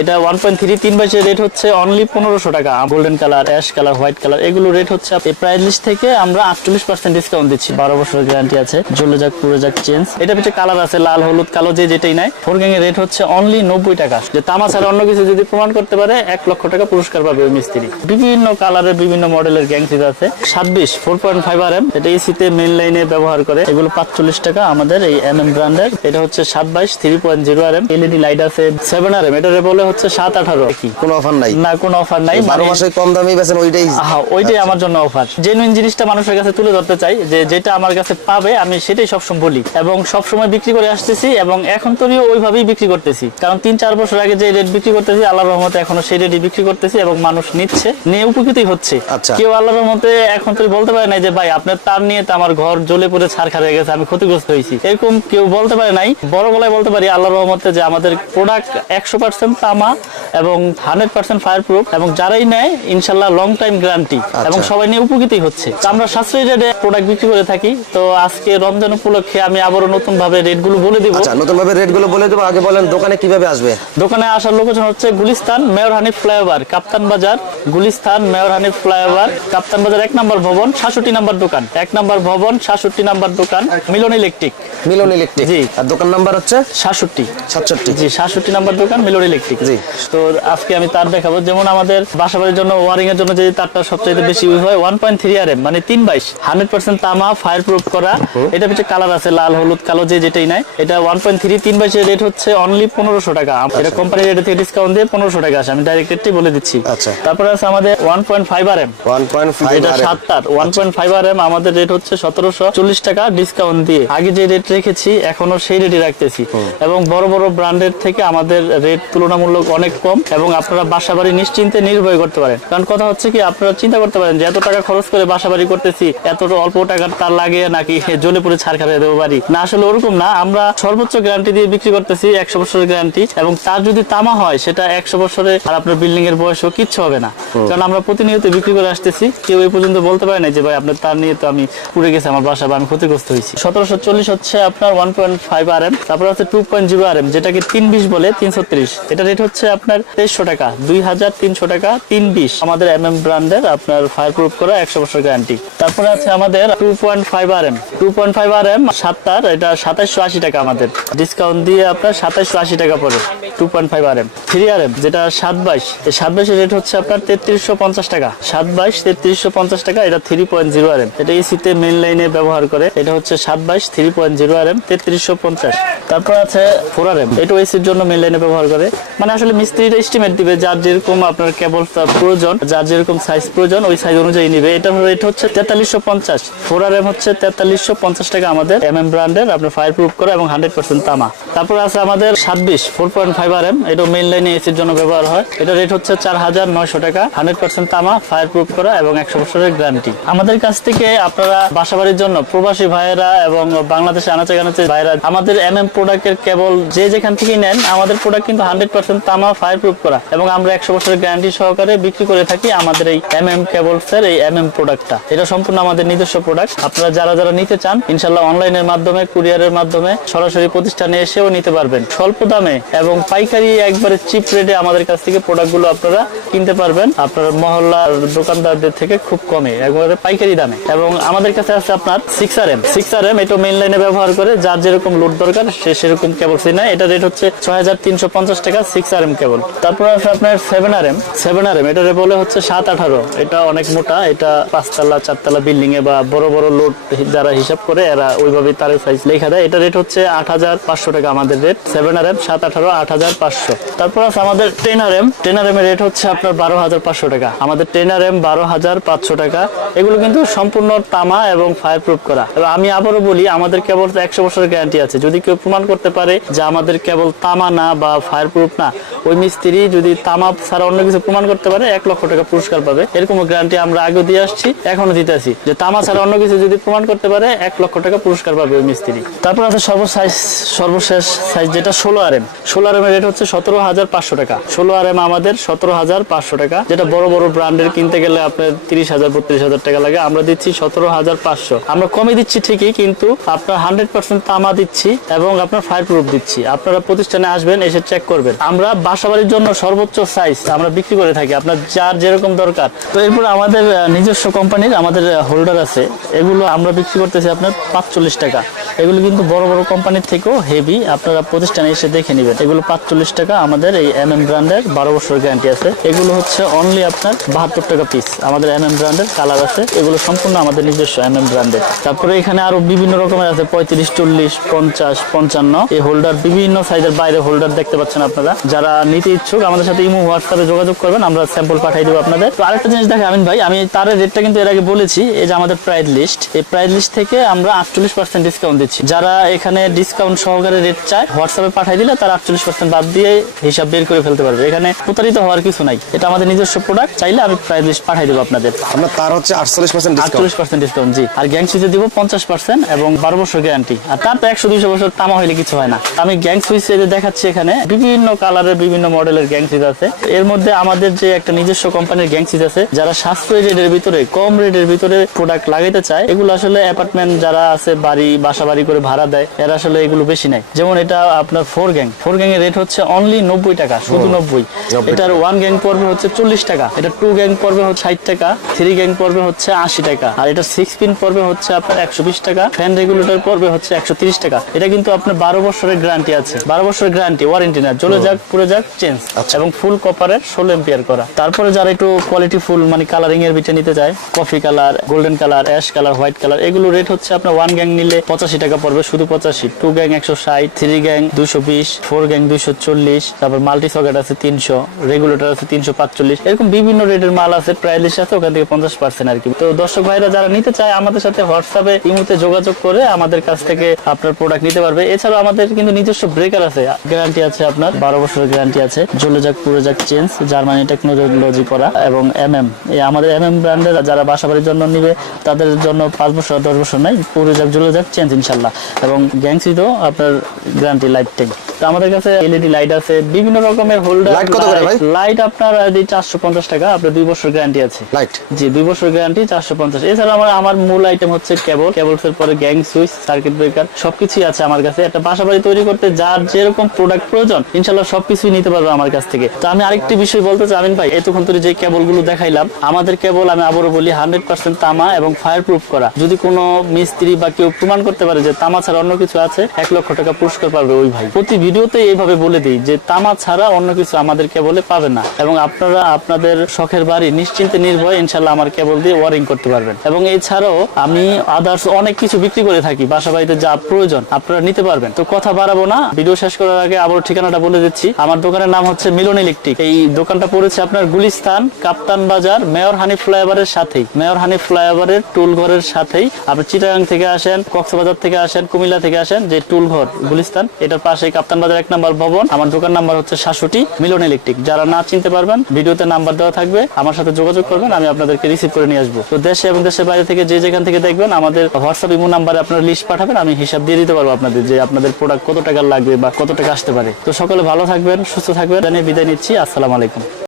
এটা one point three তিন বাইশের রেট হচ্ছে অনলি পনেরোশো টাকা golden colour ash colour white colour এগুলো রেট হচ্ছে প্রায় লিস্ট থেকে আমরা আটচল্লিশ পার্সেন্ট ডিসকাউন্ট দিচ্ছি বারো বছর গ্যারান্টি আছে জ্বলে যাক পুরো যাক চেঞ্জ এটা পিছিয়ে কালার আছে লাল হলুদ কালো যে যেটাই নাই ফোর গ্যাং এর রেট হচ্ছে অনলি নব্বই টাকা যে তামা ছাড়া অন্য কিছু যদি প্রমাণ করতে পারে এক লক্ষ টাকা পুরস্কার পাবে ওই মিস্ত্রি বিভিন্ন কালারের বিভিন্ন মডেলের গ্যাং সিট আছে ছাব্বিশ four point five R M এটা এসিতে মেন লাইনে ব্যবহার করে এগুলো পাঁচচল্লিশ টাকা আমাদের এই এম এম ব্র্যান্ডের এটা হচ্ছে সাত বাইশ three point zero R M LED light আছে সেভেন আর এম এটা বলে হচ্ছে সাত আঠারো অফার নাই না অফার নাই বারো মানে- মাসে কম বেছেন ওইটাই ওইটাই আচ্ছা। আমার জন্য অফার জেনুইন জিনিসটা মানুষের কাছে তুলে ধরতে চাই যে যেটা আমার কাছে পাবে আমি সেটাই সবসময় বলি এবং সবসময় বিক্রি করে আসতেছি এবং এখন ওইভাবেই বিক্রি করতেছি কারণ তিন চার বছর আগে যে রেট বিক্রি করতেছি আল্লাহ রহমতে এখনো সেই রেটই বিক্রি করতেছি এবং মানুষ নিচ্ছে নিয়ে উপকৃতই হচ্ছে আচ্ছা। কেউ আল্লাহ রহমতে এখন তুই বলতে পারে নাই যে ভাই আপনার তার নিয়ে তো আমার ঘর জ্বলে পড়ে ছাড়খার গেছে আমি ক্ষতিগ্রস্ত হয়েছি এরকম কেউ বলতে পারে নাই বড় বলায় বলতে পারি আল্লাহ রহমতে যে আমাদের প্রোডাক্ট একশো পার্সেন্ট জামা এবং হান্ড্রেড পার্সেন্ট ফায়ার প্রুফ এবং যারাই নেয় ইনশাল্লাহ লং টাইম গ্যারান্টি এবং সবাই নিয়ে উপকৃতই হচ্ছে আমরা সাশ্রয়ী রেটে প্রোডাক্ট বিক্রি করে থাকি তো আজকে রমজান উপলক্ষে আমি আবারও নতুন ভাবে রেট গুলো বলে দিব আচ্ছা, নতুন ভাবে রেট গুলো বলে দেবো আগে বলেন দোকানে কিভাবে আসবে দোকানে আসার লোকেশন হচ্ছে Gulistan mayor Hanif flyover Kaptan Bazar Gulistan mayor Hanif flyover Kaptan Bazar এক নম্বর ভবন সাতষট্টি নম্বর দোকান এক নম্বর ভবন সাতষট্টি নম্বর দোকান মিলন ইলেকট্রিক মিলন ইলেকট্রিক জি আর দোকান নাম্বার হচ্ছে সাতষট্টি সাতষট্টি জি সাতষট্টি নাম্বার দোকান মিলন ইলেকট্রিক জি তো আজকে আমি তার দেখাবো যেমন আমাদের বাসাবাড়ির জন্য ওয়ারিং এর জন্য যে তারটা সবচেয়ে বেশি ইউজ হয় one point three R M মানে তিন বাইশ হান্ড্রেড পার্সেন্ট তামা ফায়ার প্রুফ করা এটা পিছিয়ে কালার আছে লাল হলুদ কালো যে যেটাই নাই এটা ওয়ান পয়েন্ট থ্রি তিন বাইশের রেট হচ্ছে অনলি পনেরোশো টাকা এটা কোম্পানি আচ্ছা। রেট থেকে ডিসকাউন্ট দিয়ে পনেরোশো টাকা আছে আমি ডাইরেক্ট রেটটি বলে দিচ্ছি আচ্ছা তারপরে আছে আমাদের one point five R M one point five এটা সাত তার one point five R M আমাদের রেট হচ্ছে সতেরোশো চল্লিশ টাকা ডিসকাউন্ট দিয়ে আগে যে রেট রেখেছি এখনো সেই রেটে রাখতেছি এবং বড় বড় ব্র্যান্ডের থেকে আমাদের রেট তুলনামূলক এগুলো অনেক কম এবং আপনারা বাসা বাড়ি নিশ্চিন্তে নির্ভয় করতে পারেন কারণ কথা হচ্ছে কি আপনারা চিন্তা করতে পারেন যে এত টাকা খরচ করে বাসা বাড়ি করতেছি এত অল্প টাকার তার লাগে নাকি জ্বলে পড়ে ছাড় খাবে দেবো বাড়ি না আসলে ওরকম না আমরা সর্বোচ্চ গ্যারান্টি দিয়ে বিক্রি করতেছি একশো বছরের গ্যারান্টি এবং তার যদি তামা হয় সেটা একশো বছরে আর আপনার বিল্ডিং এর বয়সও কিচ্ছু হবে না কারণ আমরা প্রতিনিয়ত বিক্রি করে আসতেছি কেউ এই পর্যন্ত বলতে পারে না যে ভাই আপনার তার নিয়ে তো আমি পুড়ে গেছে আমার বাসা বা আমি ক্ষতিগ্রস্ত হয়েছি সতেরোশো চল্লিশ হচ্ছে আপনার one point five R M তারপর হচ্ছে two point zero R M যেটাকে তিন বিশ বলে তিনশো ত্রিশ এটা রেট হচ্ছে আপনার তেইশশো টাকা দুই হাজার তিনশো টাকা তিন বিশ আমাদের এম এম ব্র্যান্ডের আপনার ফায়ার প্রুফ করা একশো বছর গ্যারান্টি তারপরে আছে আমাদের two point five R M two point five R M সাতটার এটা সাতাইশশো আশি টাকা আমাদের ডিসকাউন্ট দিয়ে আপনার সাতাইশশো আশি টাকা পড়ে two point five R M three R M যেটা সাত বাইশ এই সাত বাইশের রেট হচ্ছে আপনার তেত্রিশশো পঞ্চাশ টাকা সাত বাইশ তেত্রিশশো পঞ্চাশ টাকা এটা three point zero R M এটা এসিতে মেন লাইনে ব্যবহার করে এটা হচ্ছে সাত বাইশ three point zero R M তেত্রিশশো পঞ্চাশ তারপর আছে ফোর আর এম এটা এসির জন্য মেন লাইনে ব্যবহার করে এখানে আসলে মিস্ত্রির এস্টিমেট দিবে যার যেরকম আপনার কেবলটা প্রয়োজন যার যেরকম সাইজ প্রয়োজন ওই সাইজ অনুযায়ী নিবে এটার রেট হচ্ছে তেতাল্লিশশো পঞ্চাশ ফোর আর এম হচ্ছে তেতাল্লিশশো পঞ্চাশ টাকা আমাদের এম এম ব্র্যান্ডের আপনার ফায়ার প্রুফ করা এবং হান্ড্রেড পার্সেন্ট তামা তারপর আছে আমাদের ছাব্বিশ four point five R M এটা মেন লাইনে এসির জন্য ব্যবহার হয় এটা রেট হচ্ছে চার হাজার নয়শো টাকা হান্ড্রেড পার্সেন্ট তামা ফায়ার প্রুফ করা এবং একশো বছরের গ্যারান্টি আমাদের কাছ থেকে আপনারা বাসাবাড়ির জন্য প্রবাসী ভাইয়েরা এবং বাংলাদেশে আনাচে কানাচে ভাইয়েরা আমাদের এম এম প্রোডাক্টের কেবল যে যেখান থেকে নেন আমাদের প্রোডাক্ট কিন্তু হান্ড্রেড পার্সেন্ট একদম তামা ফায়ার প্রুফ করা এবং আমরা একশো বছরের গ্যারান্টি সহকারে বিক্রি করে থাকি আমাদের এই এম এম কেবলস এর এই এম এম প্রোডাক্টটা এটা সম্পূর্ণ আমাদের নিজস্ব প্রোডাক্ট আপনারা যারা যারা নিতে চান ইনশাল্লাহ অনলাইনের মাধ্যমে কুরিয়ারের মাধ্যমে সরাসরি প্রতিষ্ঠানে এসেও নিতে পারবেন স্বল্প দামে এবং পাইকারি একবারে চিপ রেটে আমাদের কাছ থেকে প্রোডাক্টগুলো আপনারা কিনতে পারবেন আপনার মহল্লার দোকানদারদের থেকে খুব কমে একবারে পাইকারি দামে এবং আমাদের কাছে আছে আপনার six R M six R M এটা মেন লাইনে ব্যবহার করে যার যেরকম লোড দরকার সে সেরকম কেবলসই না এটা রেট হচ্ছে ছয় হাজার তিনশো পঞ্চাশ টাকা six six R M cable তারপর আছে আপনার seven R M seven R M এটারে বলে হচ্ছে সাত আঠারো এটা অনেক মোটা এটা পাঁচতলা চারতলা বিল্ডিং এ বা বড় বড় লোড যারা হিসাব করে এরা ওইভাবে তারের সাইজ লেখা দেয় এটা রেট হচ্ছে আট হাজার পাঁচশো টাকা আমাদের রেট সেভেন আর এম সাত আঠারো আট হাজার পাঁচশো তারপর আছে আমাদের ten R M ten R M rate হচ্ছে আপনার বারো হাজার পাঁচশো টাকা আমাদের টেন আর এম বারো হাজার পাঁচশো টাকা এগুলো কিন্তু সম্পূর্ণ তামা এবং ফায়ার প্রুফ করা এবং আমি আবারও বলি আমাদের কেবল একশো বছরের গ্যারান্টি আছে যদি কেউ প্রমাণ করতে পারে যে আমাদের কেবল তামা না বা ফায়ার প্রুফ না ওই মিস্ত্রি যদি তামাপ ছাড়া অন্য কিছু প্রমাণ করতে পারে এক লক্ষ টাকা পুরস্কার পাবে এরকম গ্যারান্টি আমরা আগেও দিয়ে আসছি এখনো দিতে দিতেছি যে তামা ছাড়া অন্য কিছু যদি প্রমাণ করতে পারে এক লক্ষ টাকা পুরস্কার পাবে ওই মিস্ত্রি তারপর আছে সর্বশেষ সর্বশেষ সাইজ যেটা ষোলো আর এম ষোলো আর এম রেট হচ্ছে সতেরো হাজার পাঁচশো টাকা ষোলো আর এম আমাদের সতেরো হাজার পাঁচশো টাকা যেটা বড় বড় ব্র্যান্ডের কিনতে গেলে আপনার তিরিশ হাজার বত্রিশ হাজার টাকা লাগে আমরা দিচ্ছি সতেরো হাজার পাঁচশো আমরা কমে দিচ্ছি ঠিকই কিন্তু আপনার হান্ড্রেড পার্সেন্ট তামা দিচ্ছি এবং আপনার ফায়ার প্রুফ দিচ্ছি আপনারা প্রতিষ্ঠানে আসবেন এসে চেক করবেন আমরা আমরা বাসাবাড়ির জন্য সর্বোচ্চ সাইজ আমরা বিক্রি করে থাকি আপনার যার যেরকম দরকার তো এরপর আমাদের নিজস্ব কোম্পানির আমাদের হোল্ডার আছে এগুলো আমরা বিক্রি করতেছি আপনার পাঁচচল্লিশ টাকা এগুলো কিন্তু বড় বড় কোম্পানির থেকেও হেভি আপনারা প্রতিষ্ঠানে এসে দেখে নেবেন এগুলো পাঁচচল্লিশ টাকা আমাদের এই এম এম ব্র্যান্ডের বারো বছর গ্যারান্টি আছে এগুলো হচ্ছে অনলি আপনার বাহাত্তর টাকা পিস আমাদের এম এম ব্র্যান্ডের কালার আছে এগুলো সম্পূর্ণ আমাদের নিজস্ব এম এম ব্র্যান্ডের তারপরে এখানে আরো বিভিন্ন রকমের আছে পঁয়ত্রিশ চল্লিশ পঞ্চাশ পঞ্চান্ন এই হোল্ডার বিভিন্ন সাইজের বাইরে হোল্ডার দেখতে পাচ্ছেন আপনারা যারা নিতে ইচ্ছুক আমাদের সাথে ইমো হোয়াটসঅ্যাপে যোগাযোগ করবেন আমরা স্যাম্পল পাঠাই দেবো আপনাদের তো আরেকটা জিনিস দেখে আমিন ভাই আমি তার রেটটা কিন্তু এর আগে বলেছি এই যে আমাদের প্রাইস লিস্ট এই প্রাইস লিস্ট থেকে আমরা আটচল্লিশ পার্সেন্ট ডিসকাউন্ট দিচ্ছি যারা এখানে ডিসকাউন্ট সহকারে রেট চায় হোয়াটসঅ্যাপে পাঠিয়ে দিলে তারা আটচল্লিশ পার্সেন্ট বাদ দিয়ে হিসাব বের করে ফেলতে পারবে এখানে প্রতারিত হওয়ার কিছু নাই এটা আমাদের নিজস্ব প্রোডাক্ট চাইলে আমি লিস্ট পাঠিয়ে দেবো আপনাদের আমরা তার হচ্ছে আটচল্লিশ পার্সেন্ট আটচল্লিশ পার্সেন্ট ডিসকাউন্ট জি আর গ্যাং সুইচে দিব পঞ্চাশ পার্সেন্ট এবং বারো বছর গ্যারান্টি আর তার তো একশো দুইশো বছর তামা হইলে কিছু হয় না আমি গ্যাং সুইচ দেখাচ্ছি এখানে বিভিন্ন কালারের বিভিন্ন মডেলের গ্যাং সুইচ আছে এর মধ্যে আমাদের যে একটা নিজস্ব কোম্পানির গ্যাং সুইচ আছে যারা সাশ্রয়ী রেটের ভিতরে কম রেটের ভিতরে প্রোডাক্ট লাগাইতে চায় এগুলো আসলে অ্যাপার্টমেন্ট যারা আছে বাড়ি বাসা গাড়ি করে ভাড়া দেয় এরা আসলে এগুলো বেশি নাই যেমন এটা আপনার ফোর গ্যাং ফোর গ্যাং এর রেট হচ্ছে অনলি নব্বই টাকা শুধু নব্বই এটার ওয়ান গ্যাং পর্বে হচ্ছে চল্লিশ টাকা এটা টু গ্যাং পর্বে হচ্ছে ষাট টাকা থ্রি গ্যাং পর্বে হচ্ছে আশি টাকা আর এটা সিক্স পিন পর্বে হচ্ছে আপনার একশো বিশ টাকা ফ্যান রেগুলেটর পর্বে হচ্ছে একশো তিরিশ টাকা এটা কিন্তু আপনার বারো বছরের গ্যারান্টি আছে বারো বছরের গ্যারান্টি ওয়ারেন্টি না চলে যাক পুরো যাক চেঞ্জ আচ্ছা। এবং ফুল কপারের ষোলো এম্পিয়ার করা তারপরে যারা একটু কোয়ালিটি ফুল মানে কালারিং এর বিচে নিতে চায় coffee colour golden colour ash colour white colour এগুলো রেট হচ্ছে আপনার ওয়ান গ্যাং নিলে পঁচাশি টাকা টাকা পড়বে শুধু পঁচাশি টু গ্যাং একশো ষাট থ্রি গ্যাং দুশো বিশ ফোর গ্যাং দুশো চল্লিশ তারপর মাল্টি সকেট আছে তিনশো রেগুলেটর আছে তিনশো পাঁচচল্লিশ এরকম বিভিন্ন রেটের মাল আছে প্রায় লিস্ট আছে ওখান থেকে পঞ্চাশ পার্সেন্ট আর কি তো দর্শক ভাইরা যারা নিতে চায় আমাদের সাথে হোয়াটসঅ্যাপে ইমুতে যোগাযোগ করে আমাদের কাছ থেকে আপনার প্রোডাক্ট নিতে পারবে এছাড়া আমাদের কিন্তু নিজস্ব ব্রেকার আছে গ্যারান্টি আছে আপনার বারো বছরের গ্যারান্টি আছে জ্বলে যাক পুরো যাক চেঞ্জ জার্মানি টেকনোলজি করা এবং এম এম আমাদের এম এম ব্র্যান্ডের যারা বাসাবাড়ির জন্য নিবে তাদের জন্য পাঁচ বছর দশ বছর নাই পুরো যাক জ্বলে যাক চেঞ্জ ইনশাল্লাহ ইনশাল্লাহ এবং গ্যাং সিটও আপনার গ্যারান্টি লাইফ টাইম তো আমাদের কাছে এলইডি লাইট আছে বিভিন্ন রকমের হোল্ডার লাইট কত করে ভাই লাইট আপনার এই 450 টাকা আপনার 2 বছর গ্যারান্টি আছে লাইট জি 2 বছর গ্যারান্টি 450 এছাড়া আমার আমার মূল আইটেম হচ্ছে কেবল কেবলস এর পরে গ্যাং সুইচ সার্কিট ব্রেকার সবকিছুই আছে আমার কাছে একটা বাসাবাড়ি তৈরি করতে যার যেরকম প্রোডাক্ট প্রয়োজন ইনশাআল্লাহ সবকিছুই নিতে পারবে আমার কাছ থেকে তো আমি আরেকটি বিষয় বলতে চাই ভাই এতক্ষণ ধরে যে কেবল গুলো দেখাইলাম আমাদের কেবল আমি আবারো বলি 100% তামা এবং ফায়ার প্রুফ করা যদি কোনো মিস্ত্রি বা কেউ প্রমাণ করতে পারে যে তামা ছাড়া অন্য কিছু আছে 1 লক্ষ টাকা পুরস্কার পাবে ওই ভাই প্রতি ভিডিওতে এইভাবে বলে দিই যে তামা ছাড়া অন্য কিছু আমাদের কেবলে পাবে না এবং আপনারা আপনাদের শখের বাড়ি নিশ্চিন্তে নির্ভয় ইনশাল্লাহ আমার কেবল দিয়ে ওয়ারিং করতে পারবেন এবং এছাড়াও আমি আদার্স অনেক কিছু বিক্রি করে থাকি বাসা বাড়িতে যা প্রয়োজন আপনারা নিতে পারবেন তো কথা বাড়াবো না ভিডিও শেষ করার আগে আবার ঠিকানাটা বলে দিচ্ছি আমার দোকানের নাম হচ্ছে মিলন ইলেকট্রিক এই দোকানটা পড়েছে আপনার গুলিস্তান কাপ্তান বাজার মেয়র হানি ফ্লাইওভারের সাথেই মেয়র হানি ফ্লাইওভারের টুল ঘরের সাথেই আপনি চিটাগাং থেকে আসেন কক্সবাজার থেকে আসেন কুমিল্লা থেকে আসেন যে টুল ঘর গুলিস্তান এটার পাশে কাপ্তান বাজার এক নাম্বার ভবন আমার দোকান নাম্বার হচ্ছে শাশুটি মিলন ইলেকট্রিক যারা না চিনতে পারবেন ভিডিওতে নাম্বার দেওয়া থাকবে আমার সাথে যোগাযোগ করবেন আমি আপনাদেরকে রিসিভ করে নিয়ে আসবো তো দেশে এবং দেশের বাইরে থেকে যে যেখান থেকে দেখবেন আমাদের হোয়াটসঅ্যাপ ইমো নাম্বারে আপনার লিস্ট পাঠাবেন আমি হিসাব দিয়ে দিতে পারবো আপনাদের যে আপনাদের প্রোডাক্ট কত টাকার লাগবে বা কত টাকা আসতে পারে তো সকলে ভালো থাকবেন সুস্থ থাকবেন জানিয়ে বিদায় নিচ্ছি আসসালামু আলাইকুম